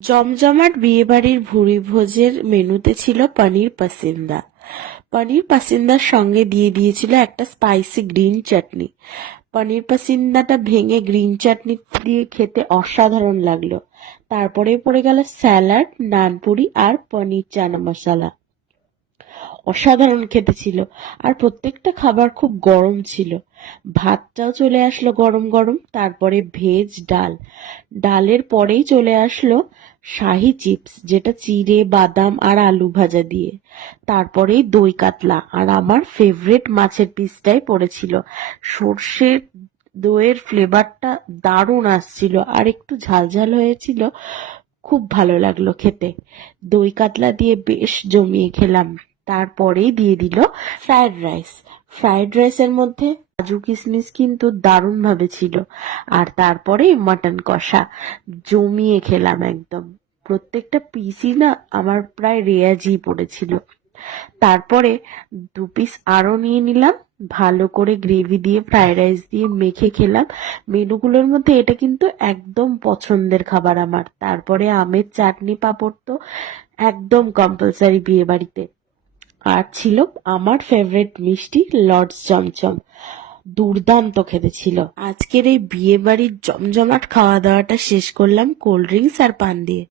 জমজমাট বিয়েবাড়ির ভুরিভোজের মেনুতে ছিল পনির পাসিন্দা। পনির পাসিন্দার সঙ্গে দিয়ে দিয়েছিল একটা স্পাইসি গ্রিন চাটনি। পনির পাসিন্দাটা ভেঙে গ্রিন চাটনি দিয়ে খেতে অসাধারণ লাগলো। তারপরে পড়ে গেল স্যালাড, নানপুরি আর পনির চানা মশলা। অসাধারণ খেতে ছিল। আর প্রত্যেকটা খাবার খুব গরম ছিল। ভাতটাও চলে আসলো গরম গরম। তারপরে ভেজ ডাল। ডালের পরেই চলে আসলো শাহি চিপস, যেটা চিড়ে, বাদাম আর আলু ভাজা দিয়ে। তারপরেই দই কাতলা, আর আমার ফেভারিট মাছের পিসটাই পড়েছিল। সর্ষের দইয়ের ফ্লেভারটা দারুণ আসছিল, আর একটু ঝালঝাল হয়েছিল। খুব ভালো লাগলো খেতে। দই কাতলা দিয়ে বেশ জমিয়ে খেলাম। তারপরেই দিয়ে দিল ফ্রাইড রাইস। ফ্রাইড রাইসের মধ্যে কাজু কিশমিশ কিন্তু দারুণ ভাবে ছিল। আর তারপরে মাটন কষা। জমিয়ে খেলাম একদম। প্রত্যেকটা পিসই না আমার প্রায় রেয়াজি পড়েছিল। তারপরে 2 পিস আরো নিয়ে নিলাম। ভালো করে গ্রেভি দিয়ে ফ্রাইড রাইস দিয়ে মেখে খেলাম। মেনুগুলোর মধ্যে এটা কিন্তু একদম পছন্দের খাবার আমার। তারপরে আমের চাটনি পাঁপড় তো একদম কম্পালসারি বিয়ে বাড়িতে। আর ছিল আমার ফেভারিট মিষ্টি লর্ডস চমচম। দুর্দান্ত খেতে ছিল। আজকের এই বিয়ে বাড়ির জমজমাট খাওয়া দাওয়াটা শেষ করলাম কোল্ড ড্রিঙ্কস আর পান দিয়ে।